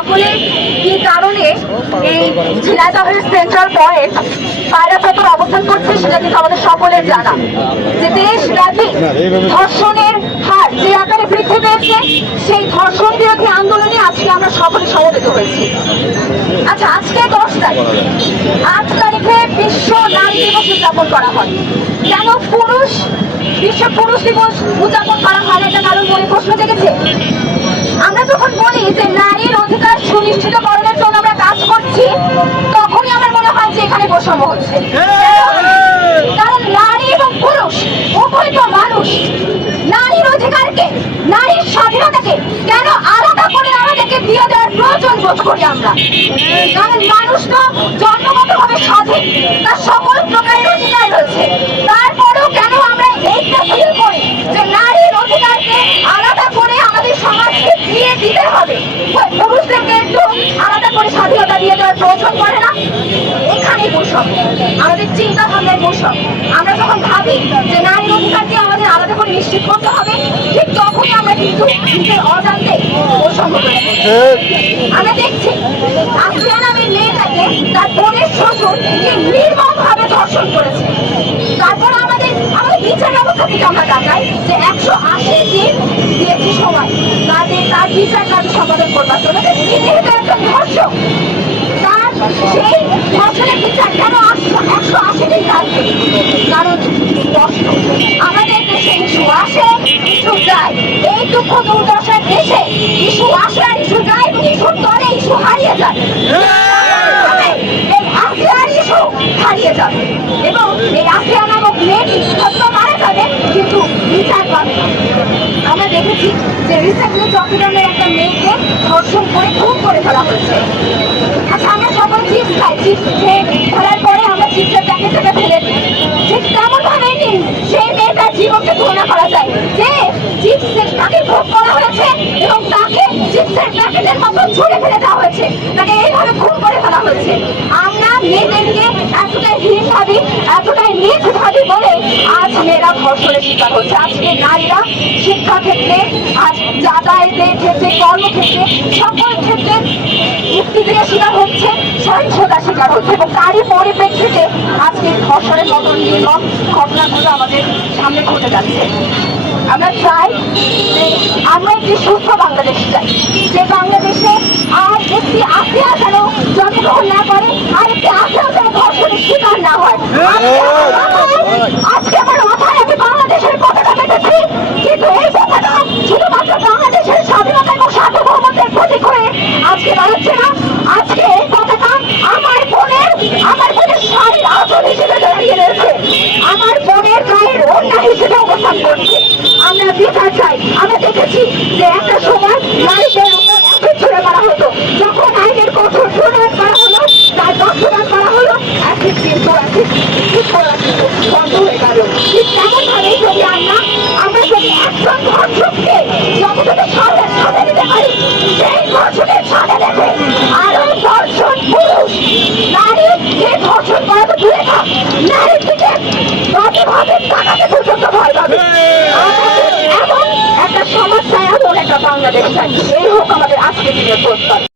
সকলে কি কারণে এই ঝিনাইদহের সেন্ট্রাল পয়েন্ট পায়রা চত্বর অবস্থান করছে সেটা কিন্তু আমাদের সকলের জানা, যে দেশব্যাপী ধর্ষণের হার যে আকারে বৃদ্ধি পেয়েছে, সেই ধর্ষণ বিরোধী আন্দোলনে আজকে আমরা সকলে সমবেত হয়েছি। আচ্ছা, আজকে 10 তারিখ, 8 তারিখে বিশ্ব নারী দিবস উদযাপন করা হয়। কেন বিশ্ব পুরুষ দিবস উদযাপন করা হয়? একটা কারণ মনে প্রশ্ন জেগেছে। আমরা যখন বলি যে নারীর অধিকার সুনিশ্চিতকরণের জন্য আমরা কাজ করছি, তখনই আমার মনে হয় যে এখানে বৈষম্য হচ্ছে। কারণ নারী এবং পুরুষ উভয় তো মানুষ। নারীর অধিকারকে, নারীর স্বাধীনতাকে কেন আলাদা করে আমাদেরকে দিয়ে দেওয়ার প্রয়োজন বোধ করি আমরা? কারণ মানুষ তো জন্মগতভাবে স্বাধীন, তার সকল প্রকারের অধিকার রয়েছে। তারপরেও কেন আমরা এইটা ফিল করি যে নারীর অধিকারকে আলাদা করে আমাদের সমাজকে দিয়ে দিতে হবে? পুরুষদেরকে একটু আলাদা করে স্বাধীনতা দিয়ে দেওয়ার প্রয়োজন পড়ে না? এখানেই বৈষম্য, আমাদের চিন্তা ভাবনার বৈষম্য। আমরা যখন ভাবি যে নারীর অধিকারকে আমাদের আলাদা করে নিশ্চিত করতে হবে, ঠিক তখনই আমরা কিন্তু নিজের অজান্তে বৈষম্য করে। আমরা দেখছি আসিয়া নামের মেয়েটাকে তার বোনের শ্বশুর নির্মম ভাবে ধর্ষণ করেছে। তারপর আমাদের বিচার ব্যবস্থা থেকে আমরা তাকাই যে 180 দিন দিয়েছে সময় তার বিচার কার্য সম্পাদন করবার জন্য। যেহেতু একজন ধর্ষক, তার সেই ধর্ষণের বিচার কেন 180 দিন লাগবে? কারণ স্পষ্ট, আমাদের দেশে ইস্যু আসে, ইস্যু যায়। এই দুঃখ দুর্দশার দেশে ইস্যু আসে আর ইস্যু যায়, এবং ইস্যুর তলে ইস্যু হারিয়ে যায়। এই আসিয়ার ইস্যু হারিয়ে যাবে এবং এই আসিয়া নামক মেয়েটি হয়তো মারা যাবে, কিন্তু বিচার পাবে। আমরা দেখেছি যে রিসেন্টলি চট্টগ্রামের একটা মেয়েকে ধর্ষণ করে খুন করে ফেলা হয়েছে। আচ্ছা, আমরা সকল চিপস খাই, চিপস খেয়ে ফেলার পরে আমরা চিপসের প্যাকেটটাকে ফেলে দিই। ঠিক তেমন ভাবে সেই মেয়েটার জীবনকে তুলনা করা যায় যে চিপসের প্যাকেট ভোগ করা হয়েছে এবং তাকে চিপসের প্যাকেটের মতো ছুঁড়ে ফেলে দেওয়া হয়েছে, তাকে এইভাবে খুন করে ফেলা হয়েছে। আমরা মেয়েদেরকে এতটাই হীন ভাবি, এতটাই নিচ ভাবি বলে আজ মেয়েরা ধর্ষণের শিকার হচ্ছে। আজকে নারীরা শিক্ষা ক্ষেত্রে, আজ যাতায়াতের ক্ষেত্রে, কর্মক্ষেত্রে, সকল ক্ষেত্রে মুক্তিযুদ্ধের শিকার হচ্ছে, সহিংসতার শিকার হচ্ছে, এবং তারই পরিপ্রেক্ষিতে আজকে ধর্ষণের মতন নির্মম ঘটনাগুলো আমাদের সামনে ঘটে যাচ্ছে। আমরা চাই যে আমরা একটি সুস্থ বাংলাদেশ চাই, যে বাংলাদেশে আর একটি আসিয়া যেন জন্মগ্রহণ না করে, আর একটি আসিয়া যেন ধর্ষণের শিকার না হয়। আজকে আমার মাথায় আমি বাংলাদেশের পতাকা পেতেছি, কিন্তু এই পতাকা শুধুমাত্র বাংলাদেশের স্বাধীনতা এবং সার্বভৌমত্বের প্রতীক হয়ে আজকে দাঁড়াচ্ছে না। আজকে এই পতাকা আমার বোনের শাড়ির আঁচল হিসেবে দাঁড়িয়ে রয়েছে, আমার বোনের গায়ের ওড়না হিসেবে অবস্থান করছে। আমরা বিচার চাই। আমরা দেখেছি যে একটা সময় নারীদের উপর অ্যাসিড ছুড়ে মারা হতো, যখন আইনের কঠোর প্রণয়ন করা হলো, তার বাস্তবায়ন করা হলো, অ্যাসিড বন্ধ হয়ে গেল। ঠিক তেমন ভাবেই যদি আমরা যদি একজন ধর্ষককে যতটুকু সাথে দিতে পারি, সেই ধর্ষকের সাথে দেখে আরো ধর্ষণ পুরুষ নারী যে ধর্ষণ করা তো দূরে থাক, নারীর দিকে প্রতিভাবে তাকাতে পর্যন্ত ভয় পাবে। এমন একটা সমাজ চাই, এমন একটা বাংলাদেশ চাই। এই হোক আমাদের আজকের দিনের প্রস্তাব।